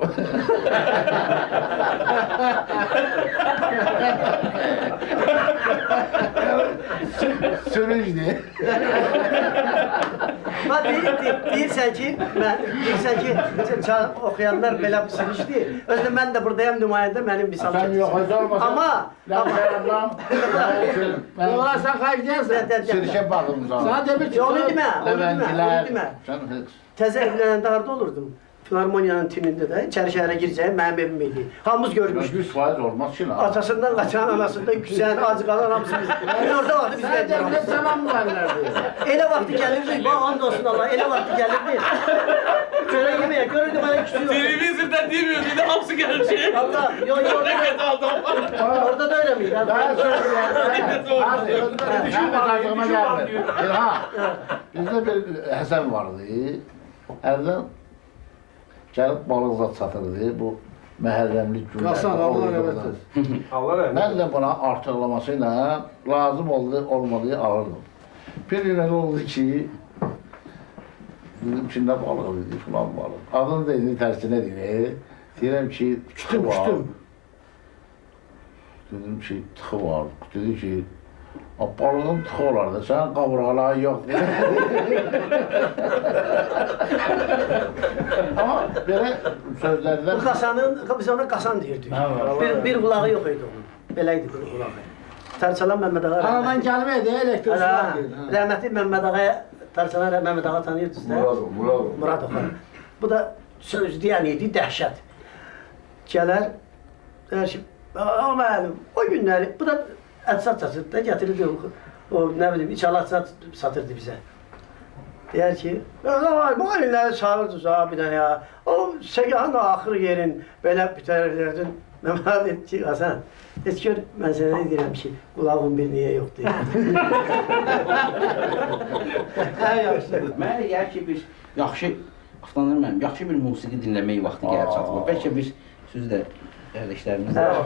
Sürücdür. Bax, deyirsən ki, oxuyanlar belə pişirmişdi. Özdə mən də buradayam, nümayəndə mənim misal Sen yok hoca olmasan. Amma, Ulan sen kaç diyorsun? Sirke bakımıza. Sana demiş ki, Onu demə, onu Leventçiler. demə. Sen hiç. Təzə evlənəndə harda olurdum? Filarmoniyanın tinində də, içəri şəhərə girəcəyim, mənim evim idi. Hamımız görmüşdük. 100% olmaz ki lan. Atasından qaçan, anasından küsən, acı qalan hamısı biz. Orada vaxtı biz Sen də devlet zaman mı verlerdi? Elə vaxtı gəlirdi, bax and olsun Allah, elə vaxtı gəlirdi. Çörək yeməyə, görürdüm hələ küçüyü yox. Televizorda demiyor, bir de hamsi gelecek. Hatta, yok yok, orada da öyle miydi? Ben söyleyeyim. Ben mesajıma geldi. Ha, bizde bir Hasan vardı. Erden gelip balıkla satırdı. Bu məhərrəmlik günləri. Hasan, Allah rəhmət etsin. Allah rəhmət. Ben de buna artırlamasıyla lazım olmadığı alırdım. Bir gün öyle oldu ki, dedim içinde balık dedi, falan balık. Adını da indi tersine dedi. Deyirəm ki, tıxı var. Dedim ki, tıxı var. Dedi ki, balığın tıxı olardı, sen qaburğaları yok dedi. Ama böyle sözlerden... Bu qasanın, biz ona qasan deyirdik. Bir qulağı yox idi onun. Belə idi bir qulağı. Tərçalan Məmməd ağa. Anadan gəlmə edə elektroslar Rəhmətli Məmməd ağa, Tərçalan Məmməd ağa tanıyırdınız da? Murad ağa. Bu da söz deyən idi, dəhşət. Gələr, deyər ki, ağa müəllim, o günləri, bu da ət-sat satırdı da, gətirirdi o, nə bilim, içalat satırdı bizə. Deyər ki, bu günləri çağırırdınız abi bir dənə ya, o səgahın axır yerin belə bitərirdin. Məmməd dedi ki, Hasan, heç gör, mən sənə deyirəm ki, qulağın bir niyə yoxdur? Hə, yaxşıdır. Mənə gəlir ki, bir yaxşı, avtanır mənim, yaxşı bir musiqi dinləmək vaxtı gəlir çatılır. Bəlkə bir söz də qardaşlarımız var.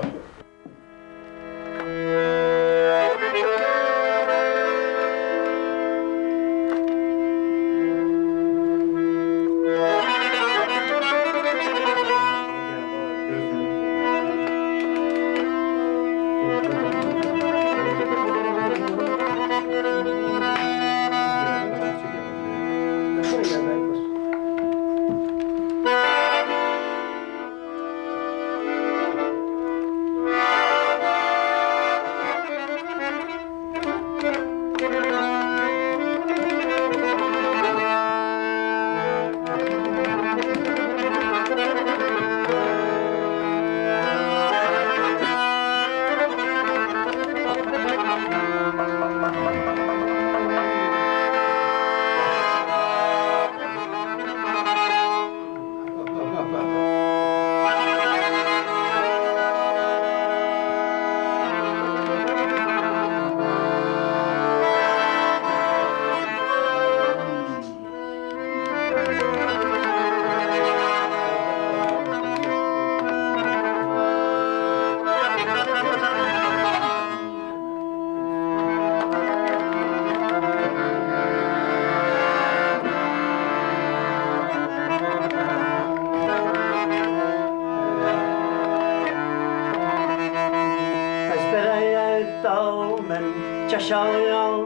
چشایم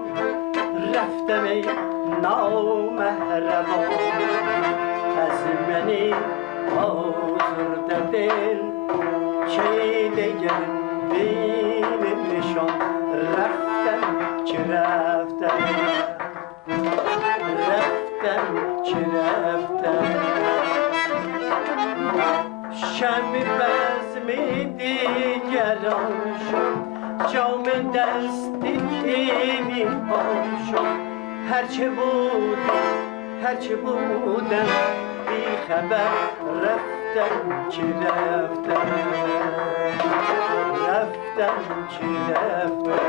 رفتم ای نامهربان از منی آزرده دل چه دیگر بینمشان رفتم چه رفتم چه رفتم شم بزم دیگران شد جام دستی میهان شد هرچه بودم بی خبر رفتم چه رفتم چه رفتم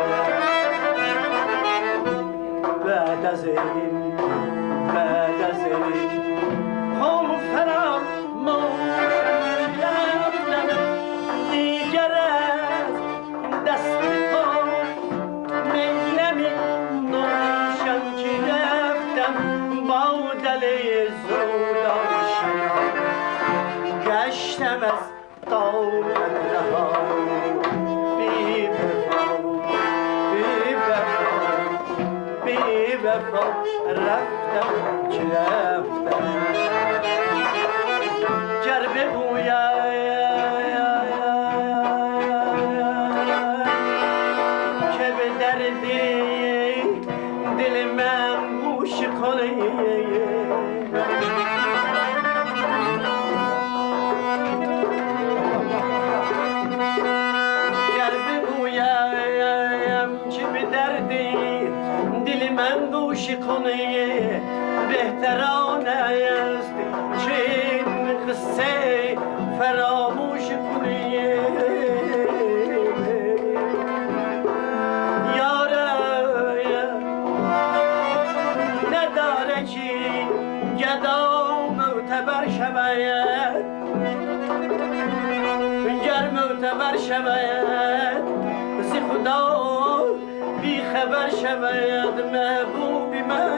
بعد از این خم فراموش رفتم دیگر از دست تو نمی نوشم که رفتم با دل زود آشنا گشتم از دامن ها بی وفا vefa raftem ki raftem ger بگویم که به دردی دل من گوش کنی گر بگویم که به دردی دل من گوش کنی بهتران است که این قصه فراموش کنی نداره که گدا معتبر شود گر معتبر شود ز خدا بی خبر شود محبوب من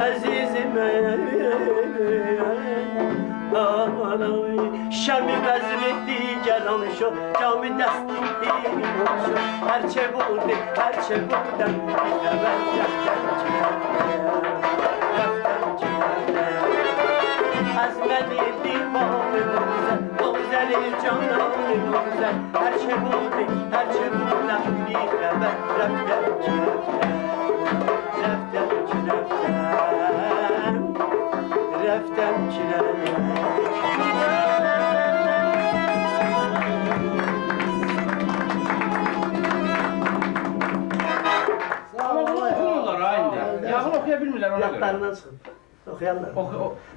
عزیز من شمی بزم دیگران شد جام دستی دیگران شد هرچه بوده هرچه بودم بیخبر رفتم چه رفتم چه از من دیوانه بگذر جانان بگذر هرچه بوده هرچه بودم بیخبر رفتم چه رفتم چه رفتم چه Okuya bilmirlər ona görə. Yadlarından çıxıb. Oxuyanlar.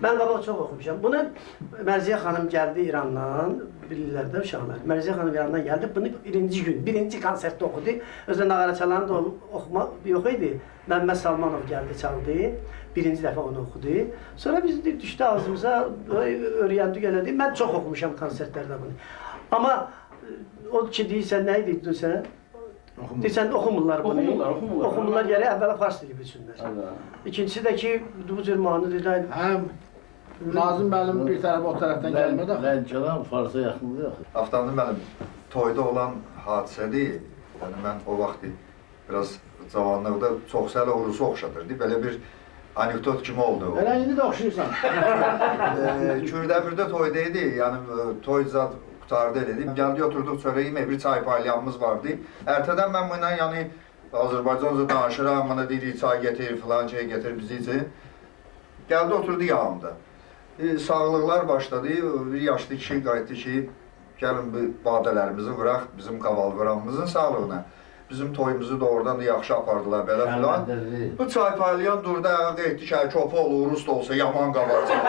Mən qabaq çox oxumuşam. Bunu Mərziyə xanım gəldi İrandan, bilirlər də uşaqlar. Mərziyə xanım İrandan gəldi, bunu birinci gün, birinci konsertdə oxudu. Özü nağara çalanı da oxuma yox idi. Məmməd Salmanov gəldi, çaldı. Birinci dəfə onu oxudu. Sonra biz düşdü ağzımıza, öyrəndik elədik. Mən çox oxumuşam konsertlərdə bunu. Amma o ki deyirsən, nə idi dün sən? Deyirsən oxumurlar bunu. Oxumurlar gərək əvvəla fars dili bilsinlər. İkincisi də ki, bu cür mahnı deyil. Həm Nazım müəllim bir tərəf o tərəfdən gəlmədi axı. Lənkəran Farsa yaxındır axı. Avtomobil mənim toyda olan hadisədir. Yəni mən o vaxt biraz cavanlıqda çoxsəli urusu oxşadırdı. Belə bir anekdot kimi oldu. Elə indi də oxşayırsan. Kürdəmirdə toyda idi. Yəni toy zad qutardı elədi. Gəldi oturduq çörək yeməyə, bir çay paylayanımız vardı. Ertədən mən bununla yəni Azərbaycanca danışıram, bana deyir çay getir, filan şey getir bizi üçün. Gəldi oturdu yanımda. Sağlıqlar başladı. Bir yaşlı kişi qayıtdı ki, gəlin bu badələrimizi qıraq bizim qavalqıramımızın sağlığına. Bizim toyumuzu da oradan da yaxşı apardılar belə filan. Bu çay paylayan durdu, ayağa qayıtdı ki, köpə olur, rus da olsa yaman qavarcaq.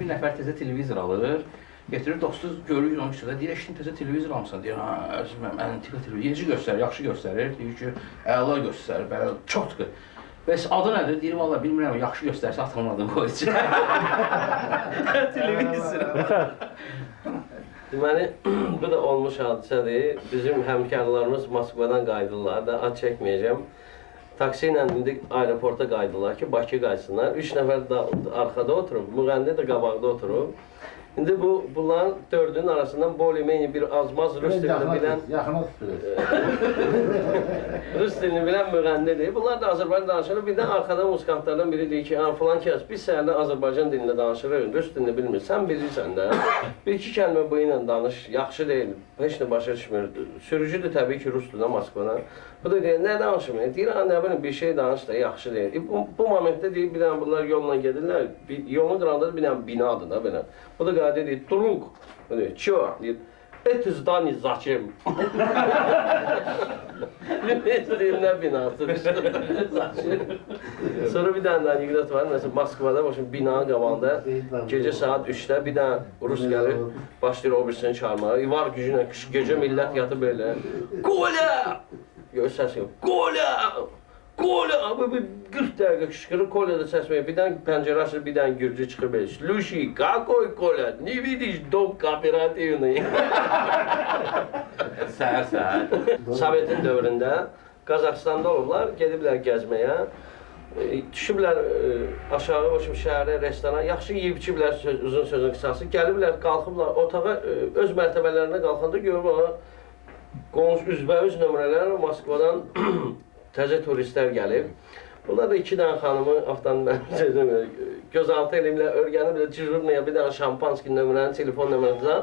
Bir nəfər təzə televizor alır. Getirir dostu görür onun üstündə, deyir, eşkin təzə televizor almışsan, deyir, mən antika televizor, yenici göstərir, yaxşı göstərir, deyir ki, əla göstərir, belə çoxdur. Bəs adı nədir? Deyir, valla bilmirəm, yaxşı göstərsə atımın adını qoyacaq. Televizor. Deməli, bu da olmuş hadisədir. Bizim həmkarlarımız Moskvadan qayıdırlar da, ad çəkməyəcəm. Taksi ilə indi aeroporta qayıdırlar ki, Bakı qaçsınlar. 3 nəfər arxada oturub, müğənni də qabaqda oturub. İndi bunların dördünün arasından Bolimeni bir azmaz Rus dilini bilən Rus dilini bilən müğənnidir. Bunlar da Azərbaycan danışırlar. Birdən arxadan musikantlardan biri deyir ki, falan kəs, biz səhərdə Azərbaycan dilində danışırıq, Rus dilini bilmir. Sən bilirsən də. Bir-iki kəlmə bu ilə danış, yaxşı deyil, heç nə başa düşmür. Sürücü də təbii ki, Rusdur da Moskvadan. Bu da deyir, nə danışmır? Deyir, nə bilim, bir şey danış da yaxşı deyil. Bu momentdə deyir, bir dənə bunlar yolla gedirlər, yolun qırağında bir dənə binadır da belə. Bu da qayda deyir, Drug, ço, deyir, et zdani zachim. Deyir, nə binası? Sonra bir dənə anekdot var, məsələn, Moskvada, binanın qabağında, gecə saat 3-də bir dənə Rus gəlir, başlayır o birisini çağırmağa. Var gücünə, gecə millət yatıb belə, Koля! Gör səs yox, Koля! Koля! 40 dəqiqə qışqırır, Koля da səs verir. Bir dənə pəncərə açır, bir dənə gürcü çıxır belə. Slushi, kakoy Koля? Ne vidiş dom kooperativini? Səhər-səhər. Sovetin dövründə Qazaxstanda olurlar, gediblər gəzməyə. Düşüblər aşağı şəhərə, restorana, yaxşı yeyib-içiblər uzun sözün qısası. Gəliblər, qalxıblar otağa, öz mərtəbələrinə qalxanda görüb ona qonşu üzbəüz nömrələr Moskvadan təzə turistlər gəlib. Bunlar da 2 dənə xanımı avtomobil gözaltı eləyiblər, örgəniblər, cırırmaya bir dənə şampanski nömrəni, telefon nömrəsindən.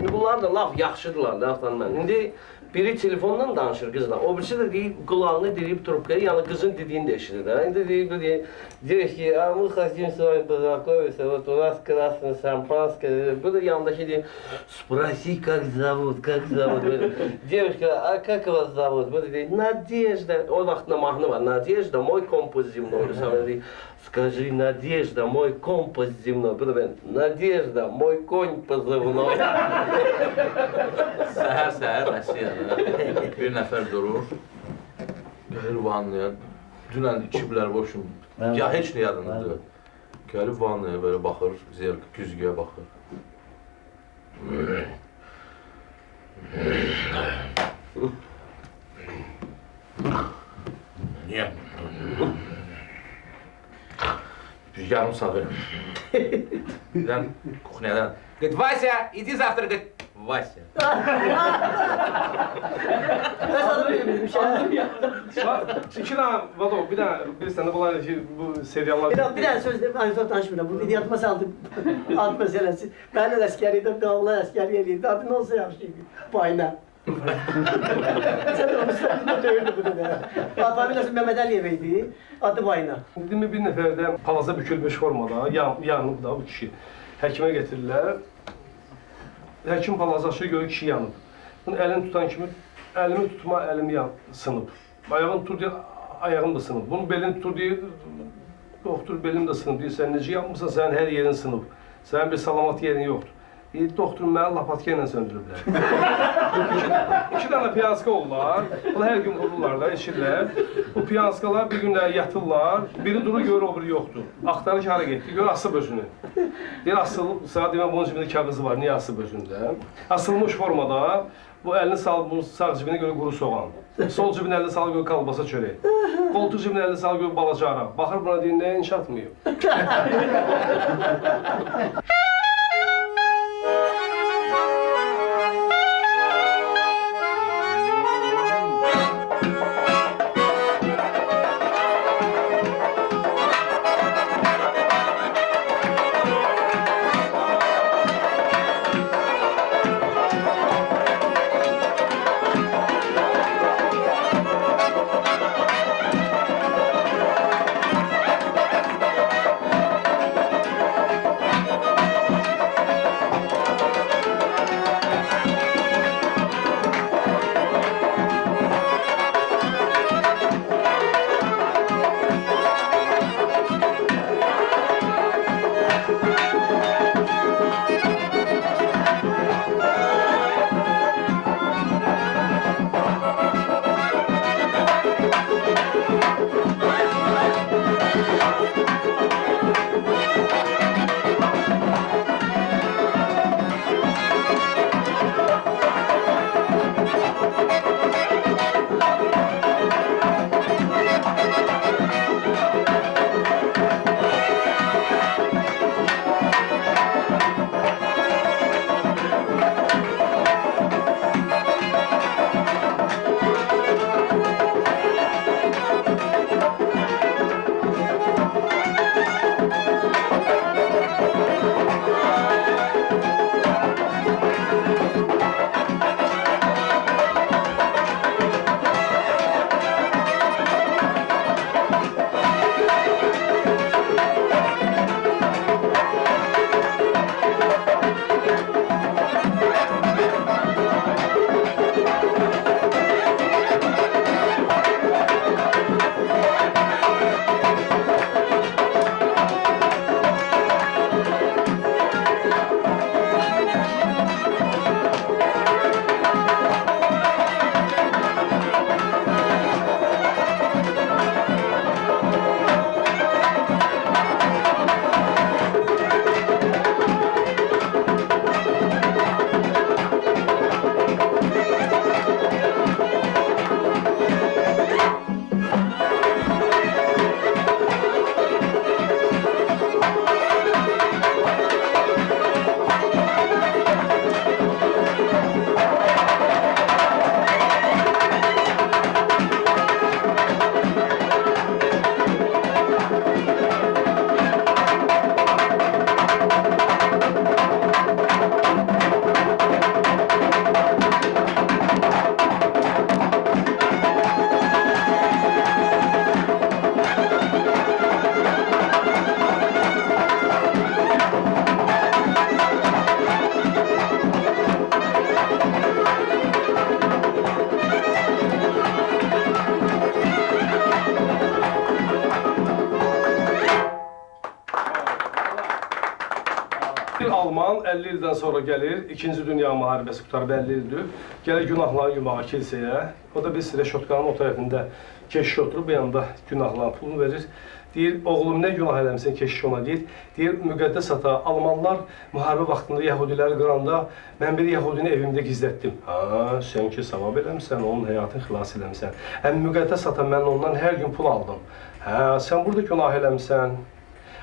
İndi bunlar da laf yaxşıdırlar da avtomobil. İndi biri telefonla danışır qızla, o birisi də deyib, qulağını diriyib trubkaya, yəni qızın dediyini də eşidir. İndi deyib, девочки, а мы хотим с вами познакомиться, вот у нас красное шампанское. Bu da yanındaki deyir, спроси, как зовут. Девушка, а как вас зовут? Bu da deyir, Надежда. O vaxtında mahnı var, Надежда, мой компас земной. Sonra deyir, скажи, Надежда, мой компас земной. Bu da ben, Надежда, мой конь позывной. Səhər Rusiyada bir nəfər durur, gəlir vannaya, dünən içiblər boşum, ya heç nə yadındadır. Gəlib vannaya belə baxır, güzgüyə baxır. Niyə? Bir yarım saat verir. Birdən kuxniyadan, говорит, Вася, иди завтракать. Вася. İki dənə Vadov, bir dənə bilirsən də bunlar ki, bu seriallar... Bir dənə söz deyim, aynı danışmıram. Bu yadıma saldı ad meselesi. Ben de asker idim, dağlar asker yeriydi. Adı ne olsa yaxşıydı, bayna. Sen de onu söylediğinde dövüldü bu da. Familiyası Mehmet Aliyev'ydi, adı bayna. Demin bir nəfərdə palaza bükülmüş formada, yanıb da bu kişi. Həkimə getirirlər. Həkim palaza açır, görür kişi yanıb. Bunu əlini tutan kimi, əlimi tutma, əlim sınıb. Ayağını tutur, ayağım da sınıb. Bunun belini tutur, deyir, doktor belim də sınıb. Deyir, sən necə yapmışsan, sənin hər yerin sınıb. Sənin bir salamat yerin yoxdur. Deyir, doktor məni lapatka ilə söndürüblər. İki dənə piyanska olurlar. Bunu hər gün vururlar da, içirlər. Bu piyanskalar bir günlər yatırlar. Biri durur, görür, o biri yoxdur. Axtarır ki, hara getdi, görür, asıb özünü. Deyir, asılıbsa, deməm, bunun cibində kağızı var, niyə asıb özündə? Asılmış formada, bu əlini salıb, bunun sağ cibinə görə quru soğan. Sol cibinə əlini salıb, görə kalbasa çörək. Koltuq cibinə əlini salıb, görə balaca ara. Baxır buna deyir, nəyə inşa atmıyor? 50 ildən sonra gəlir, 2-ci Dünya müharibəsi qutarıb 50 ildir. Gəlir günahlarını yumağa kilsəyə. O da biz Reşotkanın o tərəfində keşiş oturub, bu yanında günahların pulunu verir. Deyir, oğlum nə günah eləmişsən, keşiş ona deyir. Deyir, müqəddəs ata, Almanlar müharibə vaxtında Yahudiləri qıranda mən bir Yahudini evimdə gizlətdim. Ha, sən ki savab eləmişsən, onun həyatını xilas eləmişsən. Müqəddəs ata, mən ondan hər gün pul aldım. Hə, sən burada günah eləmişsən.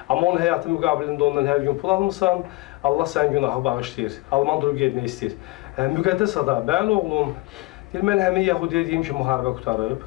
Amma onun həyatı müqabilində ondan hər gün pul almısan, Allah sənin günahı bağışlayır. Alman durub getmək istəyir. Müqəddəs ata, bəli oğlum, deyir, mən həmin Yahudiyə deyim ki, müharibə qutarıb.